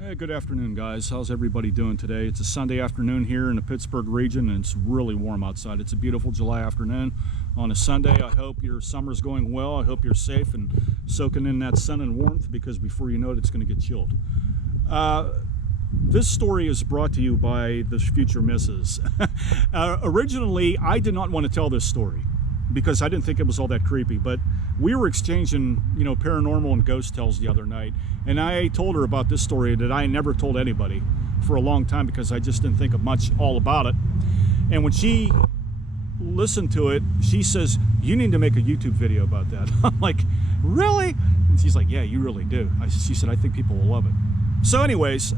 Hey, good afternoon, guys. How's everybody doing today? It's a Sunday afternoon here in the Pittsburgh region, and it's really warm outside. It's a beautiful July afternoon on a Sunday. I hope your summer's going well. I hope you're safe and soaking in that sun and warmth, because before you know it, it's going to get chilled. This story is brought to you by the future missus. Originally, I did not want to tell this story because I didn't think it was all that creepy, but we were exchanging, paranormal and ghost tales the other night, and I told her about this story that I never told anybody for a long time because I just didn't think of much all about it. And when she listened to it, she says, "You need to make a YouTube video about that." I'm like, "Really?" And she's like, "Yeah, you really do." She said, "I think people will love it." So anyways,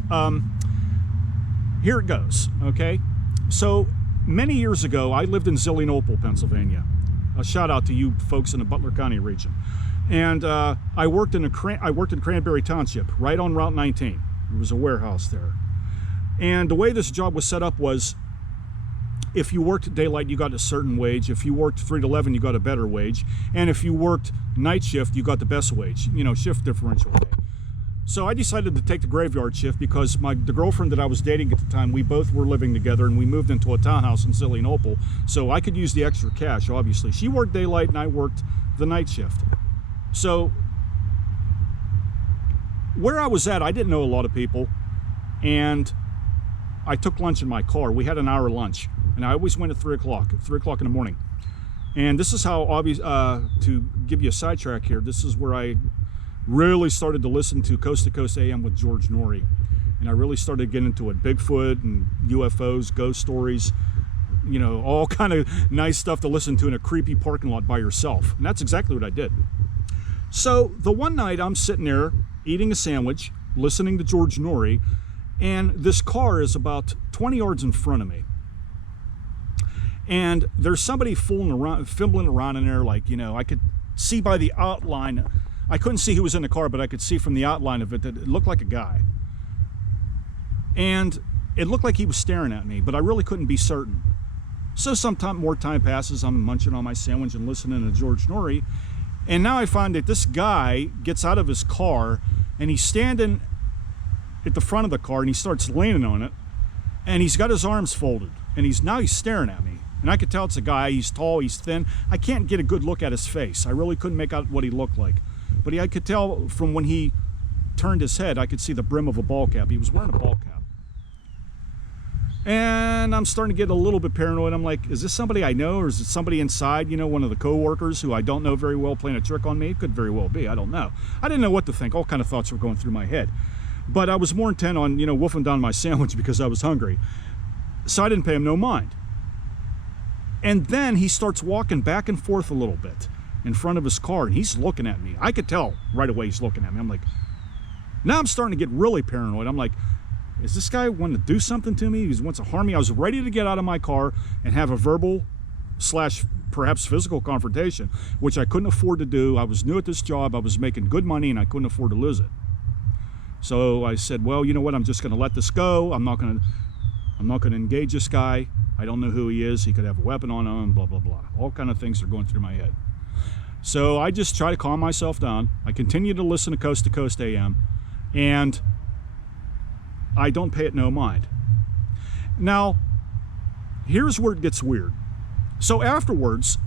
here it goes, okay? So many years ago, I lived in Zillionople, Pennsylvania. A shout out to you folks in the Butler County region. And I worked in Cranberry Township, right on Route 19. There was a warehouse there. And the way this job was set up was, if you worked daylight, you got a certain wage. If you worked 3 to 11, you got a better wage. And if you worked night shift, you got the best wage, shift differential pay. So I decided to take the graveyard shift because the girlfriend that I was dating at the time, we both were living together, and we moved into a townhouse in Zillionople, so I could use the extra cash, obviously. She worked daylight and I worked the night shift. So where I was at, I didn't know a lot of people, and I took lunch in my car. We had an hour lunch, and I always went at 3 o'clock in the morning. And this is how obvious, to give you a sidetrack here, this is where I really started to listen to Coast to Coast AM with George Norrie. And I really started getting into it. Bigfoot and UFOs, ghost stories, all kind of nice stuff to listen to in a creepy parking lot by yourself. And that's exactly what I did. So the one night I'm sitting there eating a sandwich, listening to George Norrie, and this car is about 20 yards in front of me. And there's somebody fiddling around in there, like, I could see by the outline. I couldn't see who was in the car, but I could see from the outline of it that it looked like a guy. And it looked like he was staring at me, but I really couldn't be certain. So more time passes, I'm munching on my sandwich and listening to George Norrie, and now I find that this guy gets out of his car, and he's standing at the front of the car, and he starts leaning on it, and he's got his arms folded, and he's staring at me. And I could tell it's a guy. He's tall, he's thin. I can't get a good look at his face. I really couldn't make out what he looked like. But I could tell from when he turned his head, I could see the brim of a ball cap. He was wearing a ball cap. And I'm starting to get a little bit paranoid. I'm like, is this somebody I know, or is it somebody inside, one of the co-workers who I don't know very well playing a trick on me? It could very well be. I don't know. I didn't know what to think. All kind of thoughts were going through my head. But I was more intent on, wolfing down my sandwich because I was hungry. So I didn't pay him no mind. And then he starts walking back and forth a little bit in front of his car, and he's looking at me. I could tell right away he's looking at me. I'm like, now I'm starting to get really paranoid. I'm like, is this guy wanting to do something to me? He wants to harm me. I was ready to get out of my car and have a verbal / perhaps physical confrontation, which I couldn't afford to do. I was new at this job. I was making good money, and I couldn't afford to lose it. So I said, well, you know what? I'm just going to let this go. I'm not going to engage this guy. I don't know who he is. He could have a weapon on him, blah, blah, blah. All kind of things are going through my head. So I just try to calm myself down. I continue to listen to Coast AM, and I don't pay it no mind. Now, here's where it gets weird. So afterwards,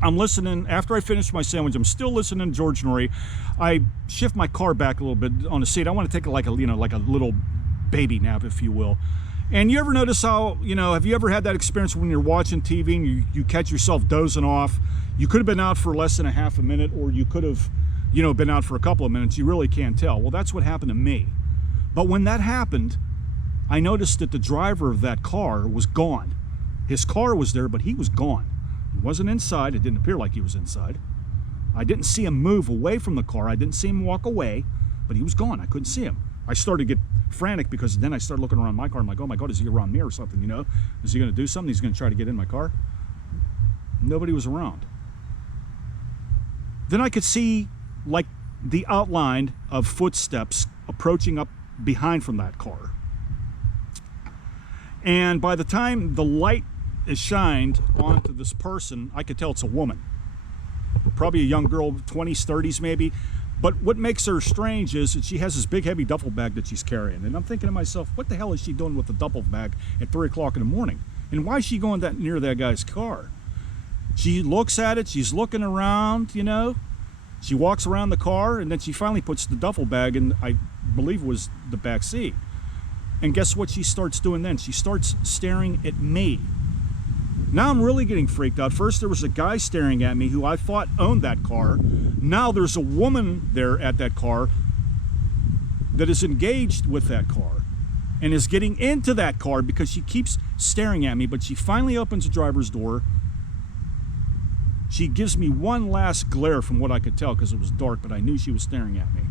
I'm listening. After I finish my sandwich, I'm still listening to George Norrie. I shift my car back a little bit on the seat. I want to take like a little baby nap, if you will. And you ever notice how, have you ever had that experience when you're watching TV and you catch yourself dozing off? You could have been out for less than a half a minute, or you could have, been out for a couple of minutes. You really can't tell. Well, that's what happened to me. But when that happened, I noticed that the driver of that car was gone. His car was there, but he was gone. He wasn't inside. It didn't appear like he was inside. I didn't see him move away from the car. I didn't see him walk away, but he was gone. I couldn't see him. I started to get frantic because then I started looking around my car. I'm like, oh my God, is he around me or something, Is he going to do something? He's going to try to get in my car? Nobody was around. Then I could see like the outline of footsteps approaching up behind from that car. And by the time the light is shined onto this person, I could tell it's a woman. Probably a young girl, 20s, 30s maybe. But what makes her strange is that she has this big heavy duffel bag that she's carrying. And I'm thinking to myself, what the hell is she doing with the duffel bag at 3 o'clock in the morning? And why is she going that near that guy's car? She looks at it, she's looking around, you know. She walks around the car, and then she finally puts the duffel bag in, I believe was the back seat. And guess what she starts doing then? She starts staring at me. Now I'm really getting freaked out. First there was a guy staring at me who I thought owned that car. Now there's a woman there at that car that is engaged with that car and is getting into that car because she keeps staring at me. But she finally opens the driver's door. She gives me one last glare from what I could tell because it was dark, but I knew she was staring at me.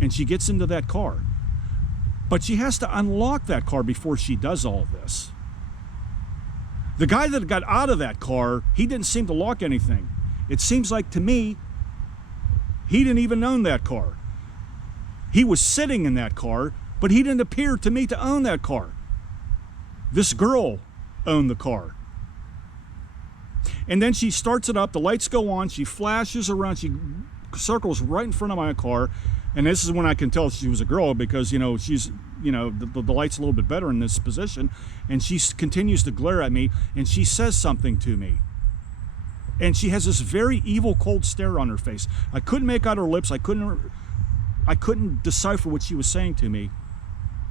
And she gets into that car. But she has to unlock that car before she does all of this. The guy that got out of that car, he didn't seem to lock anything. It seems like to me, he didn't even own that car. He was sitting in that car, but he didn't appear to me to own that car. This girl owned the car. And then she starts it up, the lights go on, she flashes around, she circles right in front of my car. And this is when I can tell she was a girl because, you know, she's, you know, the light's a little bit better in this position. And she continues to glare at me and she says something to me. And she has this very evil, cold stare on her face. I couldn't make out her lips. I couldn't decipher what she was saying to me.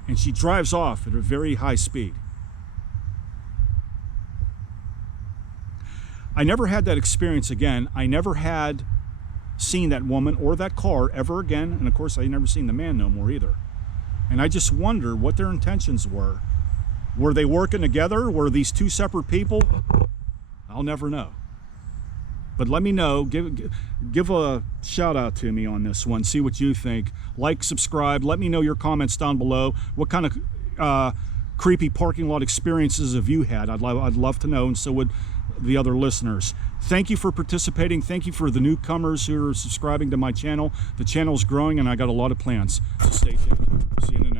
And she drives off at a very high speed. I never had that experience again. I never had seen that woman or that car ever again, and of course I never seen the man no more either. And I just wonder what their intentions were. Were they working together? Were these two separate people? I'll never know. But let me know, give a shout out to me on this one, see what you think. Like, subscribe, let me know your comments down below. What kind of creepy parking lot experiences have you had? I'd love to know, and so would the other listeners. Thank you for participating. Thank you for the newcomers who are subscribing to my channel. The channel is growing and I got a lot of plans, so stay tuned. See you in the